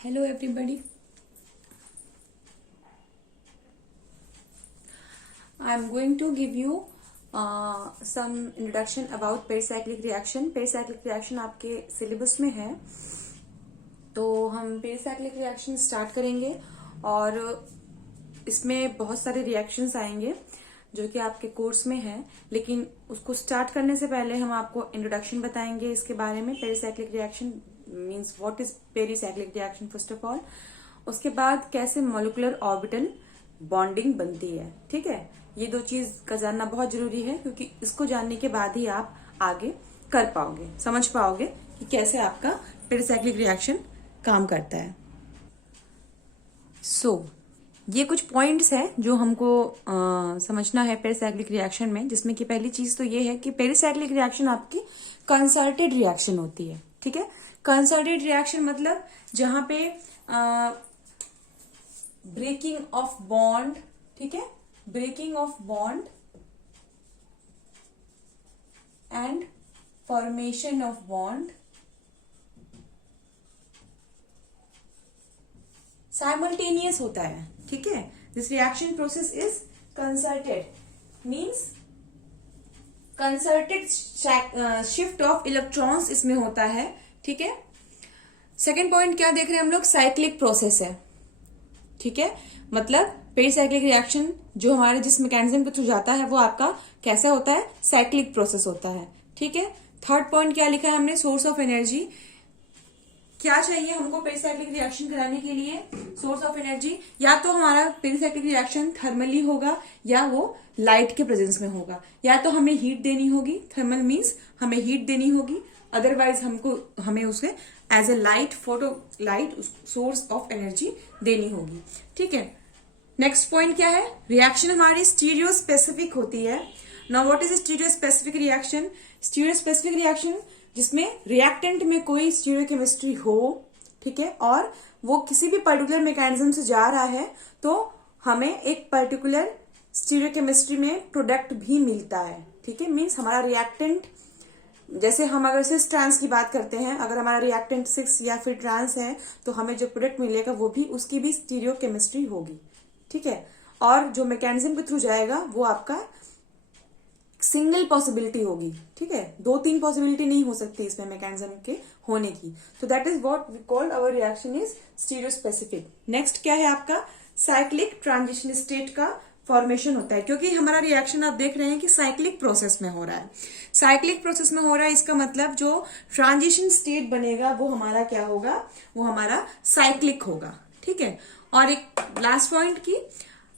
Hello everybody. I am going to give you some introduction about pericyclic reaction. Pericyclic reaction आपके syllabus में है, तो हम pericyclic reaction start करेंगे और इसमें बहुत सारे रिएक्शंस आएंगे जो कि आपके कोर्स में है, लेकिन उसको स्टार्ट करने से पहले हम आपको इंट्रोडक्शन बताएंगे इसके बारे में। Pericyclic reaction means what is pericyclic reaction first of all, उसके बाद कैसे मॉलिक्यूलर ऑर्बिटल बॉन्डिंग बनती है। ठीक है, ये दो चीज का जानना बहुत जरूरी है, क्योंकि इसको जानने के बाद ही आप आगे कर पाओगे, समझ पाओगे कि कैसे आपका पेरिसाइक्लिक रिएक्शन काम करता है। ये कुछ पॉइंट्स हैं जो हमको समझना है पेरिसाइक्लिक रिएक्शन में, जिसमें कि पहली चीज तो ये है कि पेरिसाइक्लिक रिएक्शन आपकी कंसर्टेड रिएक्शन होती है। ठीक है, कंसर्टेड रिएक्शन मतलब जहां पे ब्रेकिंग ऑफ बॉन्ड, ठीक है, breaking of bond and formation of bond simultaneous होता है। ठीक है, this reaction process is concerted, means concerted shift of electrons इसमें होता है। ठीक है, सेकेंड पॉइंट क्या देख रहे हैं हम लोग, साइक्लिक प्रोसेस है। ठीक है, मतलब पेरिसाइक्लिक रिएक्शन जो हमारे जिस मैकेनिज्म के थ्रू जाता है वो आपका कैसा होता है, साइक्लिक प्रोसेस होता है। ठीक है, थर्ड पॉइंट क्या लिखा है हमने, सोर्स ऑफ एनर्जी। क्या चाहिए हमको पेरिसाइक्लिक रिएक्शन कराने के लिए, सोर्स ऑफ एनर्जी। या तो हमारा पेरिसाइक्लिक रिएक्शन थर्मली होगा या वो लाइट के प्रेजेंस में होगा, या तो हमें हीट देनी होगी, थर्मल मीन्स हमें हीट देनी होगी, अदरवाइज हमें उसे as a light, photo light source of energy देनी होगी। ठीक है, नेक्स्ट पॉइंट क्या है, रिएक्शन हमारी स्टीरियो स्पेसिफिक होती है। Now what is stereo specific reaction, stereo specific reaction जिसमें रिएक्टेंट में कोई स्टीरियोकेमिस्ट्री हो, ठीक है, और वो किसी भी पर्टिकुलर मैकेनिज्म से जा रहा है, तो हमें एक पर्टिकुलर स्टीरियोकेमिस्ट्री में प्रोडक्ट भी मिलता है। ठीक है, मीन्स हमारा रिएक्टेंट, जैसे हम अगर सिस ट्रांस की बात करते हैं, अगर हमारा रिएक्टेंट 6 या फिर ट्रांस है, तो हमें जो प्रोडक्ट मिलेगा वो भी उसकी भी स्टीरियोकेमिस्ट्री होगी। ठीक है, और जो मैकेनिज्म के थ्रू जाएगा वो आपका सिंगल पॉसिबिलिटी होगी। ठीक है, 2-3 पॉसिबिलिटी नहीं हो सकती इसमें मैकेनिज्म के होने की। तो that is what we call our reaction is stereo specific. Next क्या है आपका, साइक्लिक ट्रांजिशन स्टेट का फॉर्मेशन होता है, क्योंकि हमारा रिएक्शन आप देख रहे हैं कि साइक्लिक प्रोसेस में हो रहा है। साइक्लिक प्रोसेस में हो रहा है, इसका मतलब जो ट्रांजिशन स्टेट बनेगा वो हमारा क्या होगा, वो हमारा साइक्लिक होगा। ठीक है, और एक लास्ट पॉइंट की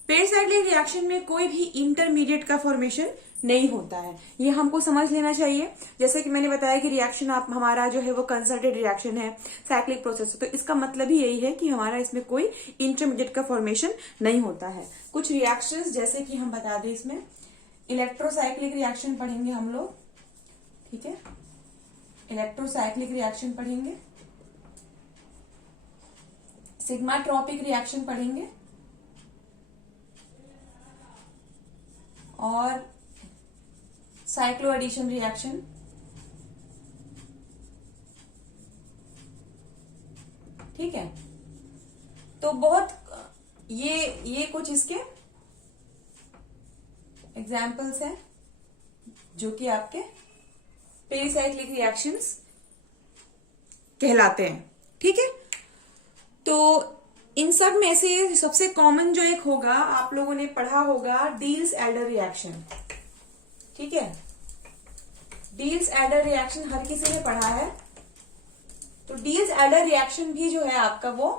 पेरिसाइक्लिक रिएक्शन में कोई भी इंटरमीडिएट का फॉर्मेशन नहीं होता है, ये हमको समझ लेना चाहिए। जैसे कि मैंने बताया कि रिएक्शन आप हमारा जो है वो कंसर्टेड रिएक्शन है, साइक्लिक प्रोसेस, तो इसका मतलब ही यही है कि हमारा इसमें कोई इंटरमीडिएट का फॉर्मेशन नहीं होता है। कुछ रिएक्शंस जैसे कि हम बता दें, इसमें इलेक्ट्रोसाइक्लिक रिएक्शन पढ़ेंगे हम लोग। ठीक है, इलेक्ट्रोसाइक्लिक रिएक्शन पढ़ेंगे, सिग्माट्रोपिक रिएक्शन पढ़ेंगे, और साइक्लो एडिशन रिएक्शन। ठीक है, तो बहुत ये कुछ इसके एग्जाम्पल्स हैं जो कि आपके पेरिसाइक्लिक रिएक्शंस कहलाते हैं। ठीक है, तो इन सब में से सबसे कॉमन जो एक होगा, आप लोगों ने पढ़ा होगा, डील्स एल्डर रिएक्शन। ठीक है, डील्स एल्डर रिएक्शन हर किसी ने पढ़ा है। तो डील्स एल्डर रिएक्शन भी जो है आपका, वो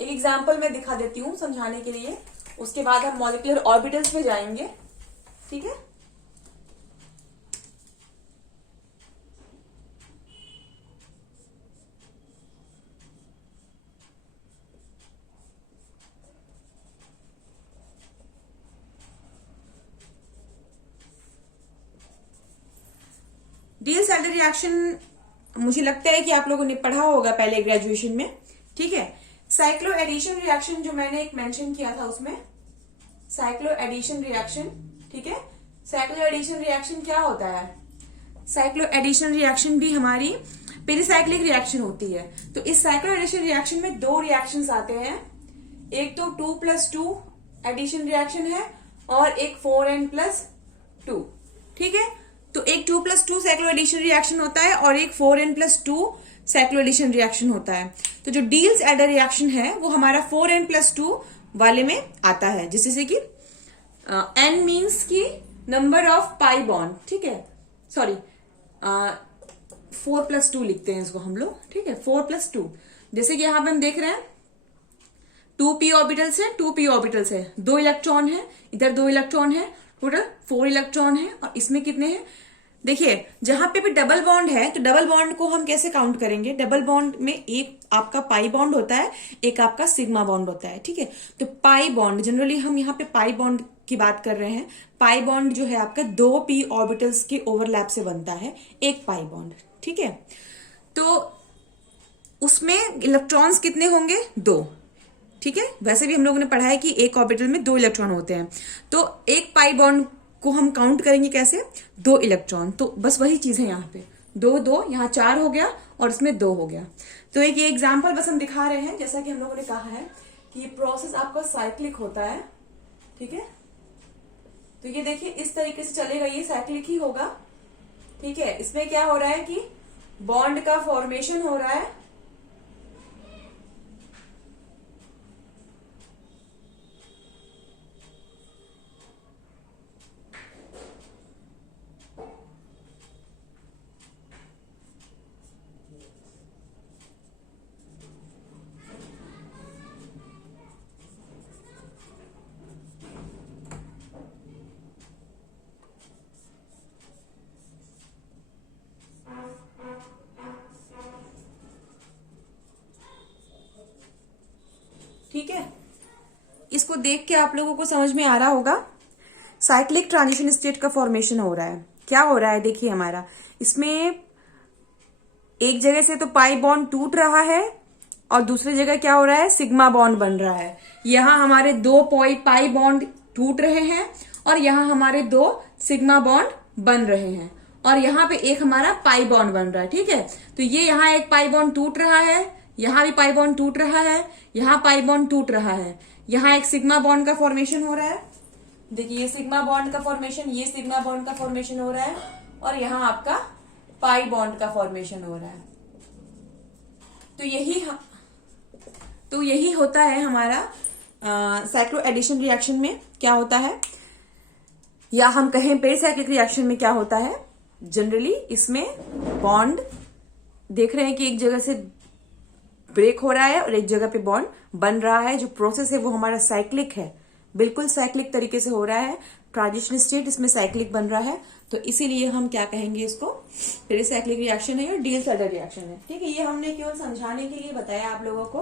एक एग्जांपल में दिखा देती हूं समझाने के लिए, उसके बाद हम मॉलिक्यूलर ऑर्बिटल्स पे जाएंगे। ठीक है, डील्स एल्डर रिएक्शन मुझे लगता है कि आप लोगों ने पढ़ा होगा पहले ग्रेजुएशन में। ठीक है, साइक्लो एडिशन रिएक्शन जो मैंने एक मेंशन किया था उसमें, साइक्लो एडिशन रिएक्शन। ठीक है, साइक्लो एडिशन रिएक्शन क्या होता है, साइक्लो एडिशन रिएक्शन भी हमारी पेरिसाइक्लिक रिएक्शन होती है। तो इस साइक्लोएडिशन रिएक्शन में दो रिएक्शंस आते हैं, एक तो 2+2 एडिशन रिएक्शन है और एक 4n+2। ठीक है, तो एक 2+2 साइक्लोएडिशन रिएक्शन होता है और एक 4n+2 साइक्लोएडिशन रिएक्शन होता है। तो जो डील्स एडर रिएक्शन है वो हमारा 4n+2 वाले में आता है, जैसे कि n मीन्स की नंबर ऑफ पाई बॉन्ड। ठीक है, सॉरी 4+2 लिखते हैं इसको हम लोग। ठीक है, 4+2, जैसे कि यहां पे हम देख रहे हैं 2p ऑर्बिटल्स है, 2p ऑर्बिटल्स है, 2 इलेक्ट्रॉन है, इधर 2 इलेक्ट्रॉन है, टोटल 4 इलेक्ट्रॉन है। और इसमें कितने हैं, देखिए जहां पे भी डबल बॉन्ड है तो डबल बॉन्ड को हम कैसे काउंट करेंगे, डबल बॉन्ड में एक आपका पाई बॉन्ड होता है, एक आपका सिग्मा बॉन्ड होता है। ठीक है, तो पाई बॉन्ड, जनरली हम यहाँ पे पाई बॉन्ड की बात कर रहे हैं। पाई बॉन्ड जो है आपका 2p ऑर्बिटल्स के ओवरलैप से बनता है एक पाई बॉन्ड। ठीक है, तो उसमें इलेक्ट्रॉन्स कितने होंगे, 2। ठीक है, वैसे भी हम लोगों ने पढ़ा है कि एक ऑर्बिटल में 2 इलेक्ट्रॉन होते हैं, तो एक पाई बॉन्ड को हम काउंट करेंगे कैसे, 2 इलेक्ट्रॉन। तो बस वही चीज है यहाँ पे, 2 यहाँ 4 हो गया और इसमें 2 हो गया। तो एक ये एग्जाम्पल बस हम दिखा रहे हैं, जैसा कि हम लोगों ने कहा है कि ये प्रोसेस आपका साइक्लिक होता है। ठीक है, तो ये देखिए इस तरीके से चलेगा, ये साइक्लिक ही होगा। ठीक है, इसमें क्या हो रहा है कि बॉन्ड का फॉर्मेशन हो रहा है, ठीक है, इसको देख के आप लोगों को समझ में आ रहा होगा साइक्लिक ट्रांजिशन स्टेट का फॉर्मेशन हो रहा है। क्या हो रहा है, देखिए हमारा इसमें एक जगह से तो पाई बॉन्ड टूट रहा है और दूसरी जगह क्या हो रहा है, सिग्मा बॉन्ड बन रहा है। यहां हमारे 2 पाई बॉन्ड टूट रहे हैं और यहां हमारे 2 सिग्मा बॉन्ड बन रहे हैं और यहां पे एक हमारा पाई बॉन्ड बन रहा है। ठीक है, तो ये यहां एक पाई बॉन्ड टूट रहा है, यहां भी पाई बॉन्ड टूट रहा है, यहां पाई बॉन्ड टूट रहा है, यहां एक सिग्मा बॉन्ड का फॉर्मेशन हो रहा है। देखिए ये सिग्मा बॉन्ड का फॉर्मेशन, ये सिग्मा बॉन्ड का फॉर्मेशन हो रहा है और यहां आपका पाई बॉन्ड का फॉर्मेशन हो रहा है। तो यही होता है हमारा साइक्लो एडिशन रिएक्शन में क्या होता है, या हम कहें पेरिसाइक्लिक रिएक्शन में क्या होता है। जनरली इसमें बॉन्ड देख रहे हैं कि एक जगह से ब्रेक हो रहा है और एक जगह पे बॉन्ड बन रहा है। जो प्रोसेस है वो हमारा साइक्लिक है, बिल्कुल साइक्लिक तरीके से हो रहा है। ट्रांजिशन स्टेट इसमें साइक्लिक बन रहा है, तो इसीलिए हम क्या कहेंगे, इसको पेरिसाइक्लिक रिएक्शन है और डील-सैडर रिएक्शन है। ठीक है, ये हमने केवल समझाने के लिए बताया आप लोगों को।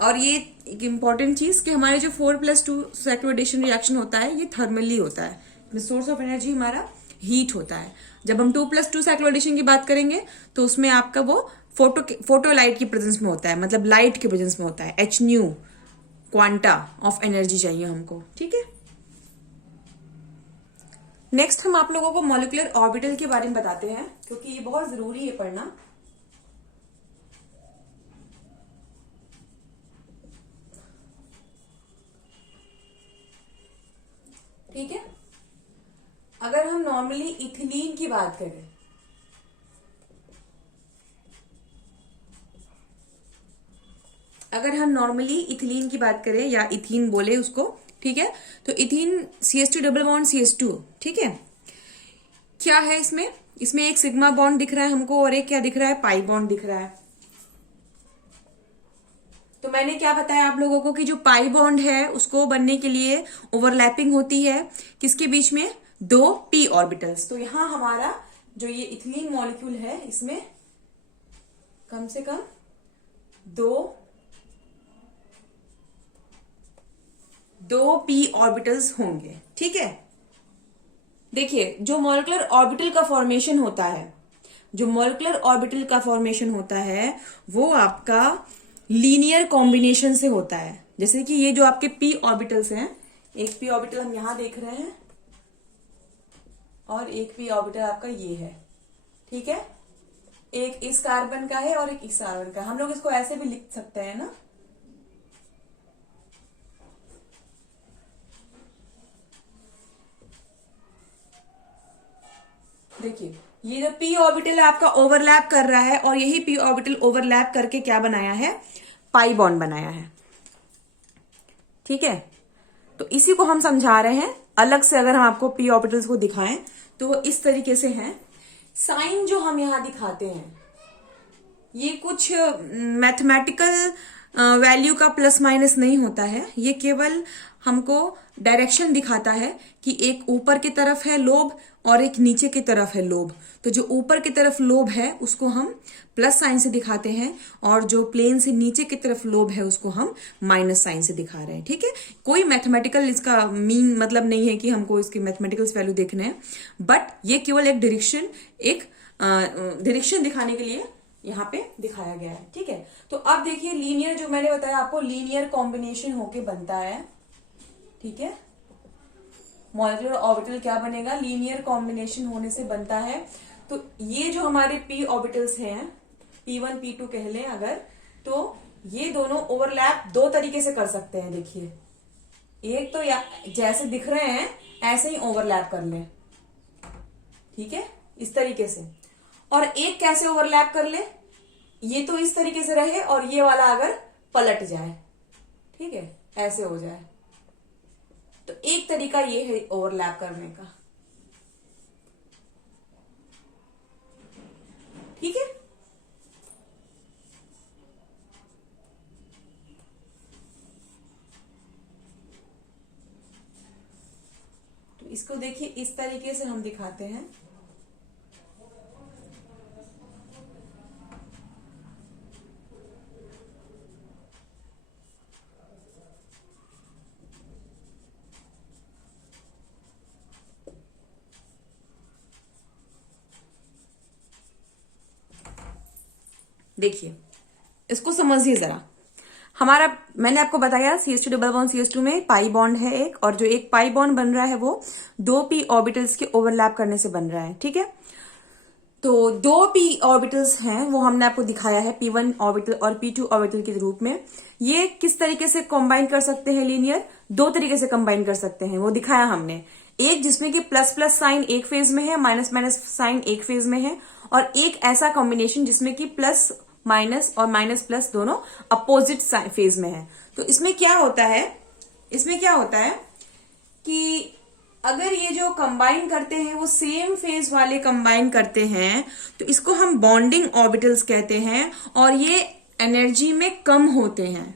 और ये एक इम्पॉर्टेंट चीज कि हमारे जो 4+2 साइक्लोएडिशन रिएक्शन होता है ये थर्मली होता है, सोर्स ऑफ एनर्जी हमारा हीट होता है। जब हम 2+2 साइक्लोएडिशन की बात करेंगे तो उसमें आपका वो फोटो लाइट की प्रेजेंस में होता है, मतलब लाइट के प्रेजेंस में होता है। hν क्वांटा ऑफ एनर्जी चाहिए हमको। ठीक है, नेक्स्ट हम आप लोगों को मॉलिक्यूलर ऑर्बिटल के बारे में बताते हैं, क्योंकि ये बहुत जरूरी है पढ़ना। ठीक है, अगर हम नॉर्मली इथिलीन की बात करें, अगर हम नॉर्मली इथिलीन की बात करें या इथीन बोले उसको, ठीक है, तो ethene CH2 double bond CH2। ठीक है, क्या है इसमें एक सिग्मा बॉन्ड दिख रहा है हमको और एक क्या दिख रहा है, पाई बॉन्ड दिख रहा है। तो मैंने क्या बताया आप लोगों को कि जो पाई बॉन्ड है उसको बनने के लिए ओवरलैपिंग होती है किसके बीच में, 2 p ऑर्बिटल्स। तो यहां हमारा जो ये इथिलीन मॉलिक्यूल है इसमें कम से कम 2 p ऑर्बिटल्स होंगे। ठीक है, देखिए जो मॉलिक्यूलर ऑर्बिटल का फॉर्मेशन होता है, जो मॉलिक्यूलर ऑर्बिटल का फॉर्मेशन होता है वो आपका लीनियर कॉम्बिनेशन से होता है। जैसे कि ये जो आपके p ऑर्बिटल्स हैं, एक p ऑर्बिटल हम यहां देख रहे हैं और एक p ऑर्बिटल आपका ये है। ठीक है, एक इस कार्बन का है और एक इस कार्बन का। हम लोग इसको ऐसे भी लिख सकते हैं ना, देखिए ये जो पी ऑर्बिटल आपका ओवरलैप कर रहा है और यही पी ऑर्बिटल ओवरलैप करके क्या बनाया है, पाई बॉन्ड बनाया है। ठीक है, तो इसी को हम समझा रहे हैं। अलग से अगर हम आपको पी ऑर्बिटल्स को दिखाएं तो वो इस तरीके से हैं। साइन जो हम यहां दिखाते हैं ये कुछ मैथमेटिकल वैल्यू का प्लस माइनस नहीं होता है, ये केवल हमको डायरेक्शन दिखाता है कि एक ऊपर की तरफ है लोब और एक नीचे की तरफ है लोब। तो जो ऊपर की तरफ लोब है उसको हम प्लस साइन से दिखाते हैं और जो प्लेन से नीचे की तरफ लोब है उसको हम माइनस साइन से दिखा रहे हैं। ठीक है, कोई मैथमेटिकल इसका मीन मतलब नहीं है कि हमको इसकी मैथमेटिकल वैल्यू देखने हैं, बट ये केवल एक डायरेक्शन दिखाने के लिए यहाँ पे दिखाया गया है। ठीक है, तो अब देखिए लीनियर, जो मैंने बताया आपको लीनियर कॉम्बिनेशन होके बनता है। ठीक है, मॉलिक्यूलर ऑर्बिटल क्या बनेगा, लीनियर कॉम्बिनेशन होने से बनता है। तो ये जो हमारे पी ऑर्बिटल्स हैं, P1 P2 कह लें अगर, तो ये दोनों ओवरलैप दो तरीके से कर सकते हैं। देखिए एक तो जैसे दिख रहे हैं ऐसे ही ओवरलैप कर लें, ठीक है, इस तरीके से। और एक कैसे ओवरलैप कर ले, ये तो इस तरीके से रहे और ये वाला अगर पलट जाए, ठीक है, ऐसे हो जाए। तो एक तरीका ये है ओवरलैप करने का। ठीक है, तो इसको देखिए इस तरीके से हम दिखाते हैं। देखिए इसको समझिए जरा। हमारा, मैंने आपको बताया CH2 डबल बॉन्ड CH2 में पाई बॉन्ड है एक, और जो एक पाई बॉन्ड बन रहा है वो दो पी ऑर्बिटल्स के ओवरलैप करने से बन रहा है। ठीक है, तो दो पी ऑर्बिटल्स हैं वो हमने आपको दिखाया है, P1 ऑर्बिटल और P2 ऑर्बिटल के रूप में। ये किस तरीके से कंबाइन कर सकते हैं लीनियर, दो तरीके से कंबाइन कर सकते हैं, वो दिखाया हमने। एक जिसमें कि प्लस प्लस साइन एक फेज में है, माइनस माइनस साइन एक फेज में है, और एक ऐसा कॉम्बिनेशन जिसमें कि प्लस माइनस और माइनस प्लस दोनों अपोजिट फेज में है। तो इसमें क्या होता है, कि अगर ये जो कंबाइन करते हैं वो सेम फेज वाले कंबाइन करते हैं तो इसको हम बॉन्डिंग ऑर्बिटल्स कहते हैं, और ये एनर्जी में कम होते हैं।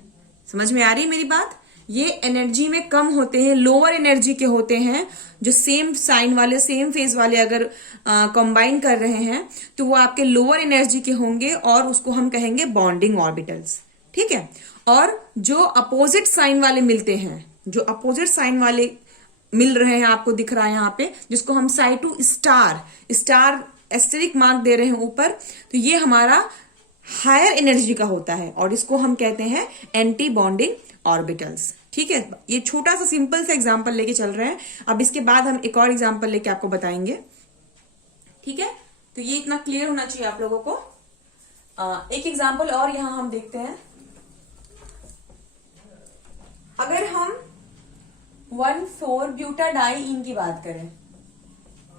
समझ में आ रही मेरी बात? ये एनर्जी में कम होते हैं, लोअर एनर्जी के होते हैं। जो सेम साइन वाले, सेम फेज वाले अगर कंबाइन कर रहे हैं तो वो आपके लोअर एनर्जी के होंगे और उसको हम कहेंगे बॉन्डिंग ऑर्बिटल्स। ठीक है, और जो अपोजिट साइन वाले मिलते हैं, जो अपोजिट साइन वाले मिल रहे हैं, आपको दिख रहा है यहाँ पे, जिसको हम Psi2 स्टार एस्टेरिक मार्क दे रहे हैं ऊपर, तो ये हमारा हायर एनर्जी का होता है और इसको हम कहते हैं एंटी बॉन्डिंग ऑर्बिटल्स। ठीक है, ये छोटा सा सिंपल सा एग्जांपल लेके चल रहे हैं। अब इसके बाद हम एक और एग्जांपल लेके आपको बताएंगे। ठीक है, तो ये इतना क्लियर होना चाहिए आप लोगों को। एक एग्जांपल और यहां हम देखते हैं। अगर हम 1,4-ब्यूटाडाइईन की बात करें,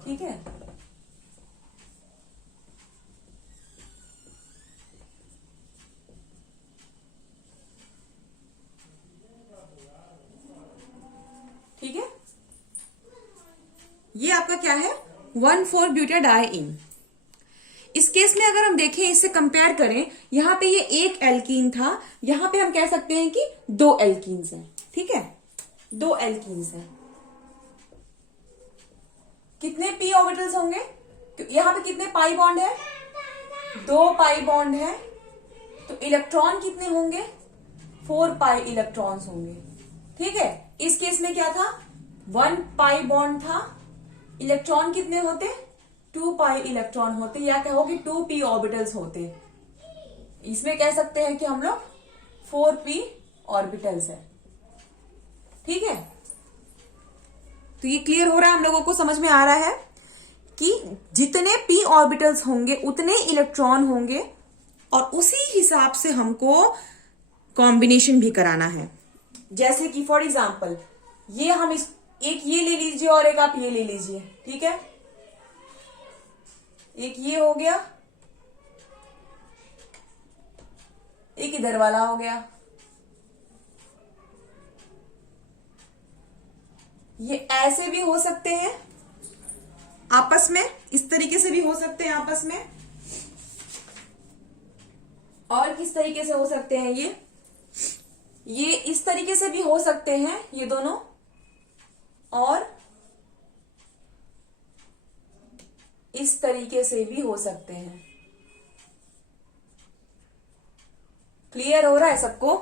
ठीक है, ठीक है, ये आपका क्या है, 1,4-ब्यूटाडाइईन। इस केस में अगर हम देखें, इससे कंपेयर करें, यहां पे ये एक एल्कीन था, यहां पे हम कह सकते हैं कि दो एल्कीन्स हैं। ठीक है, दो एल्कीन्स हैं। कितने पी ऑर्बिटल्स होंगे, यहां पे कितने पाई बॉन्ड है, दो पाई बॉन्ड है, तो इलेक्ट्रॉन कितने होंगे, 4 पाई इलेक्ट्रॉन्स होंगे। ठीक है, इस केस में क्या था, 1 पाई बॉन्ड था, इलेक्ट्रॉन कितने होते, 2 पाई इलेक्ट्रॉन होते, या कहो कि 2 पी ऑर्बिटल्स होते। इसमें कह सकते हैं कि हम लोग 4 पी ऑर्बिटल्स है। ठीक है, तो ये क्लियर हो रहा है, हम लोगों को समझ में आ रहा है कि जितने p ऑर्बिटल्स होंगे उतने इलेक्ट्रॉन होंगे और उसी हिसाब से हमको कॉम्बिनेशन भी कराना है। जैसे कि फॉर एग्जाम्पल ये हम इस एक ये ले लीजिए और एक आप ये ले लीजिए, ठीक है, एक ये हो गया, एक इधर वाला हो गया। ये ऐसे भी हो सकते हैं आपस में, इस तरीके से भी हो सकते हैं आपस में, और किस तरीके से हो सकते हैं ये इस तरीके से भी हो सकते हैं ये दोनों, और इस तरीके से भी हो सकते हैं। क्लियर हो रहा है सबको?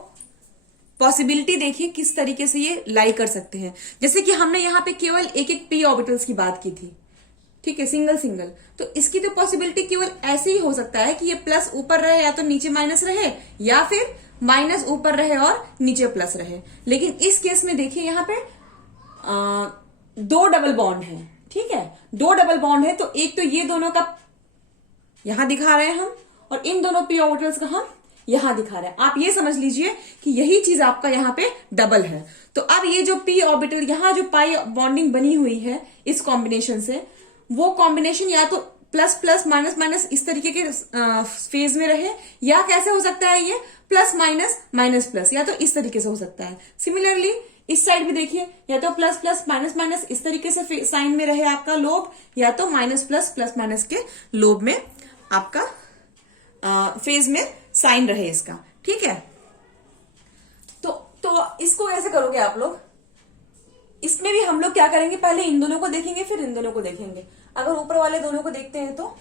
पॉसिबिलिटी देखिए किस तरीके से ये लाई कर सकते हैं। जैसे कि हमने यहां पे केवल एक एक p ऑर्बिटल्स की बात की थी, ठीक है, सिंगल सिंगल, तो इसकी तो पॉसिबिलिटी केवल ऐसे ही हो सकता है कि ये प्लस ऊपर रहे या तो नीचे माइनस रहे, या फिर माइनस ऊपर रहे और नीचे प्लस रहे। लेकिन इस केस में देखिए यहां पे दो डबल बॉन्ड है, ठीक है, दो डबल बॉन्ड है, तो एक तो ये दोनों का यहां दिखा रहे हैं हम, और इन दोनों p ऑर्बिटल्स का हम यहां दिखा रहे हैं। आप ये समझ लीजिए कि यही चीज आपका यहां पे डबल है। तो अब ये जो p ऑर्बिटल यहां जो पाई बॉन्डिंग बनी हुई है इस कॉम्बिनेशन से, वो कॉम्बिनेशन या तो प्लस प्लस माइनस माइनस इस तरीके के फेज में रहे, या कैसे हो सकता है ये प्लस माइनस माइनस प्लस, या तो इस तरीके से हो सकता है। सिमिलरली इस साइड भी देखिए, या तो प्लस प्लस माइनस माइनस इस तरीके से साइन में रहे आपका लोब, या तो माइनस प्लस माइनस के लोब में आपका फेज में साइन रहे इसका, ठीक है। तो इसको कैसे करोगे आप लोग? इसमें भी हम लोग क्या करेंगे, पहले इन दोनों को देखेंगे फिर इन दोनों को देखेंगे। अगर ऊपर वाले दोनों को देखते हैं तो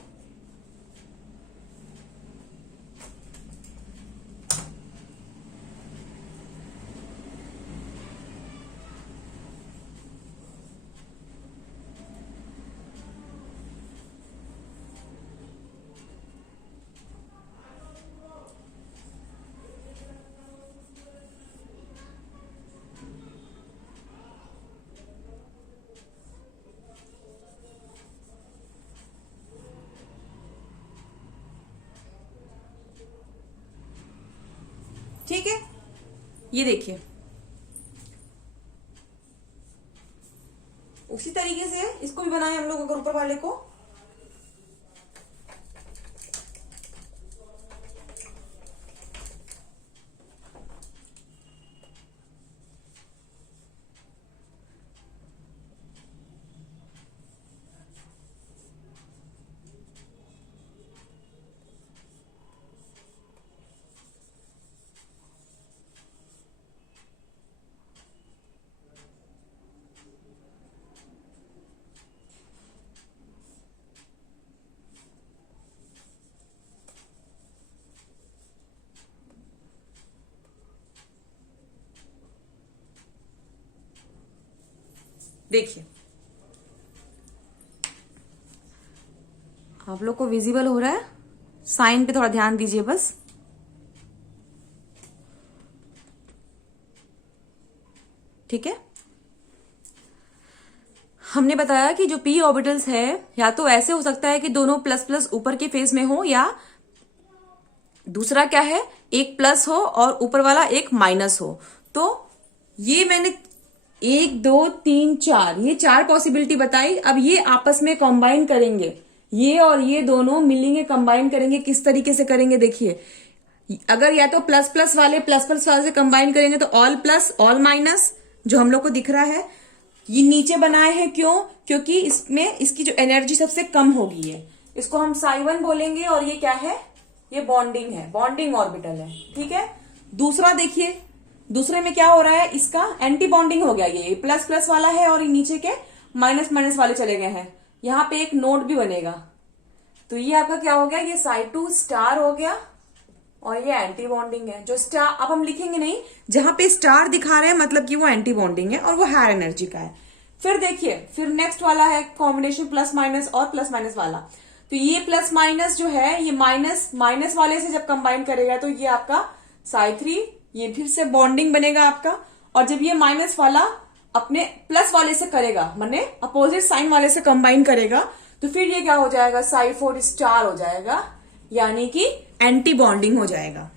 ठीक है, ये देखिए उसी तरीके से इसको भी बनाए हम लोग। अगर ऊपर वाले को देखिए, आप लोग को विजिबल हो रहा है? साइन पे थोड़ा ध्यान दीजिए बस। ठीक है, हमने बताया कि जो p ऑर्बिटल्स है या तो ऐसे हो सकता है कि दोनों प्लस प्लस ऊपर के फेज में हो, या दूसरा क्या है, एक प्लस हो और ऊपर वाला एक माइनस हो। तो ये मैंने 1 2 3 4 ये 4 पॉसिबिलिटी बताई। अब ये आपस में कंबाइन करेंगे, ये और ये दोनों मिलेंगे, कंबाइन करेंगे। किस तरीके से करेंगे देखिए, अगर या तो प्लस प्लस वाले से कंबाइन करेंगे तो ऑल प्लस ऑल माइनस जो हम लोग को दिख रहा है, ये नीचे बनाए हैं क्यों, क्योंकि इसमें इसकी जो एनर्जी सबसे कम होगी है, इसको हम psi1 बोलेंगे। और ये क्या है, ये बॉन्डिंग है, बॉन्डिंग ऑर्बिटल है, ठीक है। दूसरा देखिए, दूसरे में क्या हो रहा है, इसका एंटी बॉन्डिंग हो गया, ये प्लस प्लस वाला है और ये नीचे के माइनस माइनस वाले चले गए हैं। यहाँ पे एक नोड भी बनेगा, तो ये आपका क्या हो गया, ये psi2 स्टार हो गया और ये एंटी बॉन्डिंग है। जो स्टार अब हम लिखेंगे नहीं, जहां पे स्टार दिखा रहे हैं मतलब कि वो एंटी बॉन्डिंग है और वो हायर एनर्जी का है। फिर देखिए, फिर नेक्स्ट वाला है कॉम्बिनेशन प्लस माइनस और प्लस माइनस वाला। तो ये प्लस माइनस जो है, ये माइनस माइनस वाले से जब कंबाइन करेगा तो ये आपका psi3, ये फिर से बॉन्डिंग बनेगा आपका। और जब ये माइनस वाला अपने प्लस वाले से करेगा, माने अपोजिट साइन वाले से कंबाइन करेगा, तो फिर ये क्या हो जाएगा, साई4 स्टार हो जाएगा, यानी कि एंटी बॉन्डिंग हो जाएगा।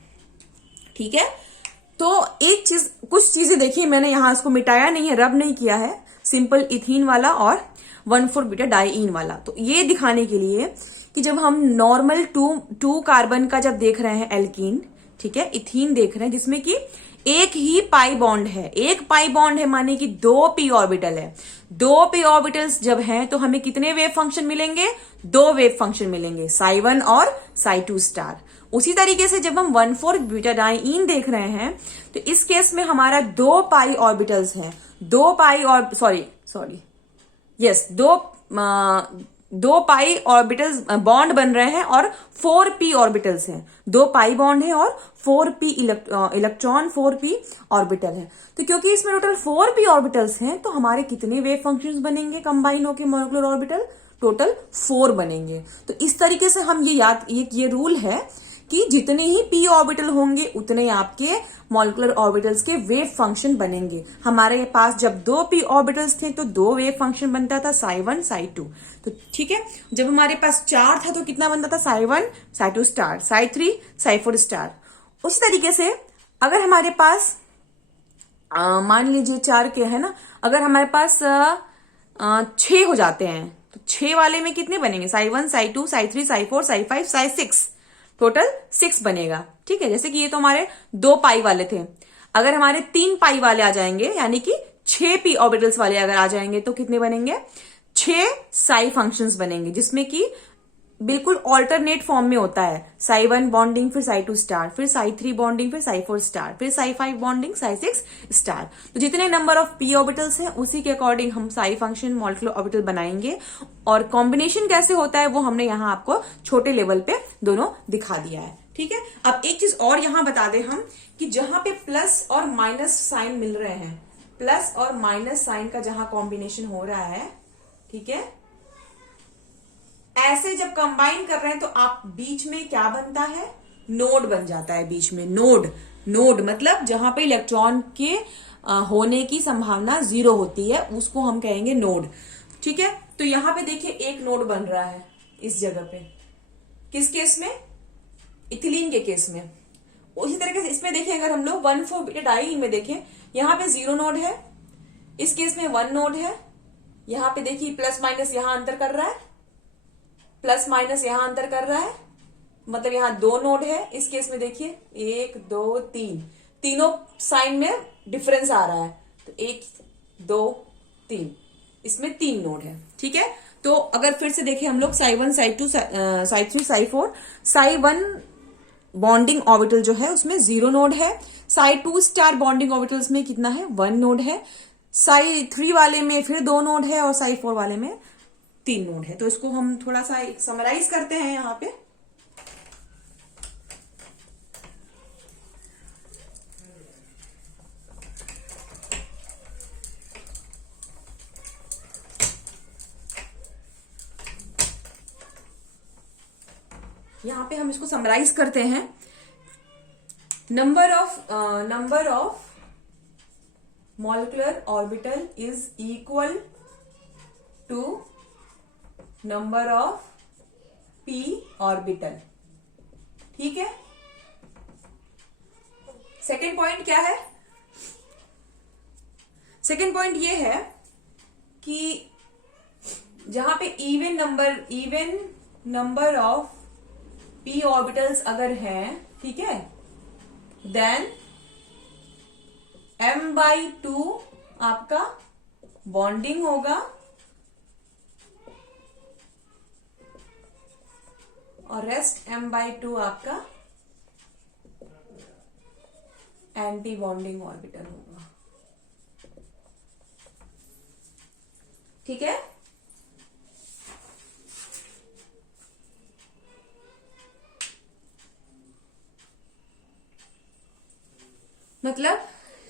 ठीक है, तो एक चीज, कुछ चीजें देखिए मैंने यहां इसको मिटाया नहीं है, रब नहीं किया है, सिंपल इथीन वाला और 1,4 बीटा डाइईन वाला। तो ये दिखाने के लिए कि जब हम नॉर्मल टू कार्बन का जब देख रहे हैं एल्कीन, ठीक है, इथीन देख रहे हैं जिसमें कि एक ही पाई बॉन्ड है, एक पाई बॉन्ड है माने कि 2 p ऑर्बिटल है, 2 p ऑर्बिटल्स जब हैं तो हमें कितने वेव फंक्शन मिलेंगे, 2 वेव फंक्शन मिलेंगे, साई1 और साई2 स्टार। उसी तरीके से जब हम 1,4 बीटा डाइईन देख रहे हैं तो इस केस में हमारा 2 पाई ऑर्बिटल्स हैं, 2 पाई और सॉरी यस 2 पाई ऑर्बिटल्स बॉन्ड बन रहे हैं और 4 p ऑर्बिटल्स हैं, 2 पाई बॉन्ड है और 4 p इलेक्ट्रॉन 4 p ऑर्बिटल है। तो क्योंकि इसमें टोटल 4 p ऑर्बिटल्स हैं तो हमारे कितने वेव फंक्शंस बनेंगे कंबाइन होके मॉलिक्यूलर ऑर्बिटल, टोटल 4 बनेंगे। तो इस तरीके से हम ये रूल है कि जितने ही p ऑर्बिटल होंगे उतने आपके मॉलिक्यूलर ऑर्बिटल्स के वेव फंक्शन बनेंगे। हमारे पास जब 2 p ऑर्बिटल्स थे तो 2 वेव फंक्शन बनता था, साई1 साई2। तो ठीक है, जब हमारे पास 4 था तो कितना बनता था, साई1 साई2 स्टार, साई3 साई4 स्टार। उसी तरीके से अगर हमारे पास मान लीजिए 4 के है ना, अगर हमारे पास 6 हो जाते हैं तो 6 वाले में कितने बनेंगे, साई1 साई2 साई3 साई4 साई5 साई6, टोटल 6 बनेगा। ठीक है, जैसे कि ये तो हमारे 2 पाई वाले थे, अगर हमारे 3 पाई वाले आ जाएंगे यानी कि 6 p ऑर्बिटल्स वाले अगर आ जाएंगे तो कितने बनेंगे, 6 साई फंक्शंस बनेंगे, जिसमें कि बिल्कुल ऑल्टरनेट फॉर्म में होता है, साई1 बॉन्डिंग फिर साई2 स्टार, फिर साई3 बॉन्डिंग फिर साई4 स्टार, फिर साई5 बॉन्डिंग साई6 स्टार। तो जितने नंबर ऑफ p ऑर्बिटल्स हैं उसी के अकॉर्डिंग हम साई फंक्शन मॉलिक्यूलर ऑर्बिटल बनाएंगे, और कॉम्बिनेशन कैसे होता है वो हमने यहाँ आपको छोटे लेवल पे दोनों दिखा दिया है। ठीक है, अब एक चीज और यहां बता दें हम कि जहां पे प्लस और माइनस साइन मिल रहे हैं, प्लस और माइनस साइन का जहां कॉम्बिनेशन हो रहा है, ठीक है, ऐसे जब कंबाइन कर रहे हैं तो आप बीच में क्या बनता है, नोड बन जाता है बीच में, नोड मतलब जहां पे इलेक्ट्रॉन के होने की संभावना 0 होती है उसको हम कहेंगे नोड। ठीक है, तो यहां पे देखिए एक नोड बन रहा है इस जगह पे, किस केस में, इथिलीन के केस में। उसी तरीके से इसमें देखिए अगर हम लोग 1,4 बीटा डाइईन में देखें, यहां पे 0 नोड है, इस केस में 1 नोड है, यहां पे देखिए प्लस माइनस यहां अंतर कर रहा है, प्लस माइनस यहां अंतर कर रहा है, मतलब यहां 2 नोड है, इस केस में देखिए 1 2 3, तीनों साइन में डिफरेंस आ रहा है, तो 1 2 3, इसमें 3 नोड है। ठीक है, तो अगर फिर से देखें हम लोग साई1 साई2 साई3 साई4, साई1 बॉन्डिंग ऑर्बिटल जो है उसमें 0 नोड है, साई2 स्टार बॉन्डिंग ऑर्बिटल्स में कितना है, 1 नोड है, साई3 वाले में फिर 2 नोड है और साई4 वाले में 3 नोड है। तो इसको हम थोड़ा सा समराइज करते हैं यहां पे। यहां पे हम इसको समराइज करते हैं, number of molecular orbital is equal to number of p orbital. ठीक है, सेकेंड पॉइंट क्या है, सेकेंड पॉइंट ये है कि जहां पे even number of p orbitals अगर हैं, ठीक है, देन m/2 आपका बॉन्डिंग होगा और रेस्ट m/2 आपका एंटी बॉन्डिंग ऑर्बिटल होगा। ठीक है, मतलब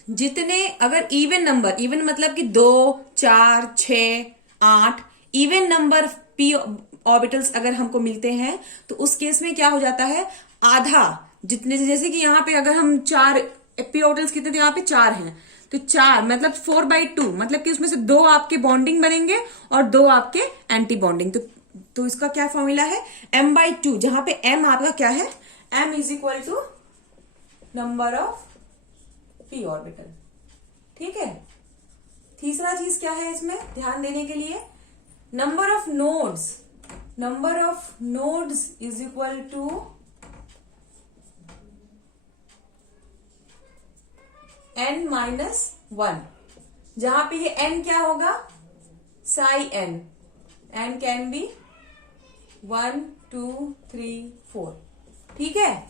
जितने अगर इवन मतलब कि 2 4 6 8 इवन नंबर p ऑर्बिटल्स अगर हमको मिलते हैं तो उस केस में क्या हो जाता है, आधा जितने, जैसे कि यहाँ पे अगर हम 4 p ऑर्बिटल्स कितने थे, यहाँ पे 4 हैं, तो 4 मतलब 4/2, मतलब कि उसमें से 2 आपके बॉन्डिंग बनेंगे और 2 आपके एंटी बॉन्डिंग। तो तो इसका क्या फॉर्मूला है, m/2, जहां पे m आपका क्या है, m is equal to number of p orbital. ठीक है, तीसरा चीज क्या है इसमें ध्यान देने के लिए, number of nodes is equal to n-1, जहां पे ये n क्या होगा, psi n कैन बी 1 2 3 4। ठीक है,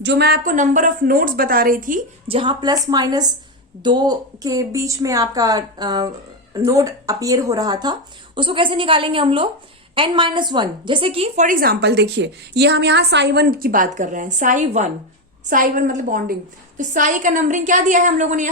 जो मैं आपको नंबर ऑफ नोड्स बता रही थी, जहां +-2 के बीच में आपका नोड अपीयर हो रहा था, उसको कैसे निकालेंगे हम लोग, n-1। जैसे कि फॉर एग्जाम्पल देखिए, ये हम यहाँ psi1 की बात कर रहे हैं, psi1 मतलब बॉन्डिंग, तो psi का नंबरिंग क्या दिया है हम लोगों ने,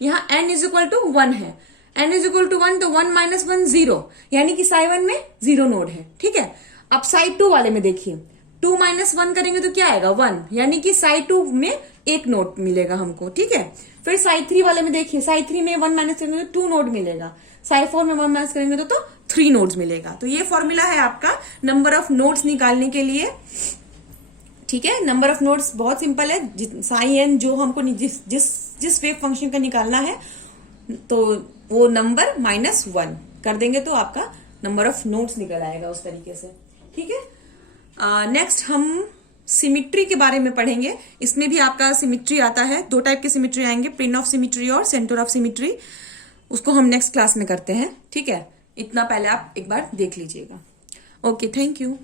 यहाँ n इज इक्वल टू 1 है, n इज इक्वल टू 1, तो 1-1 0, यानी कि psi1 में 0 नोड है। ठीक है, अब psi2 वाले में देखिए, 2-1 करेंगे तो क्या आएगा, 1, यानी कि psi2 में 1 नोड मिलेगा हमको। ठीक है, फिर psi3 वाले में देखिए, psi3 में 1- करेंगे तो 2 नोड मिलेगा, psi4 में 1- करेंगे तो 3 नोड्स मिलेगा। तो ये फॉर्मूला है आपका नंबर ऑफ नोड्स निकालने के लिए। ठीक है, नंबर ऑफ नोड्स बहुत सिंपल है, साई एन जो हमको जिस वेव फंक्शन का निकालना है, तो वो नंबर -1 कर देंगे तो आपका नंबर ऑफ नोड्स निकल आएगा उस तरीके से। ठीक है, नेक्स्ट हम सिमिट्री के बारे में पढ़ेंगे। इसमें भी आपका सिमिट्री आता है, 2 टाइप के सिमिट्री आएंगे, प्लेन ऑफ सिमिट्री और सेंटर ऑफ सिमिट्री। उसको हम नेक्स्ट क्लास में करते हैं। ठीक है, इतना पहले आप एक बार देख लीजिएगा। Okay, thank you.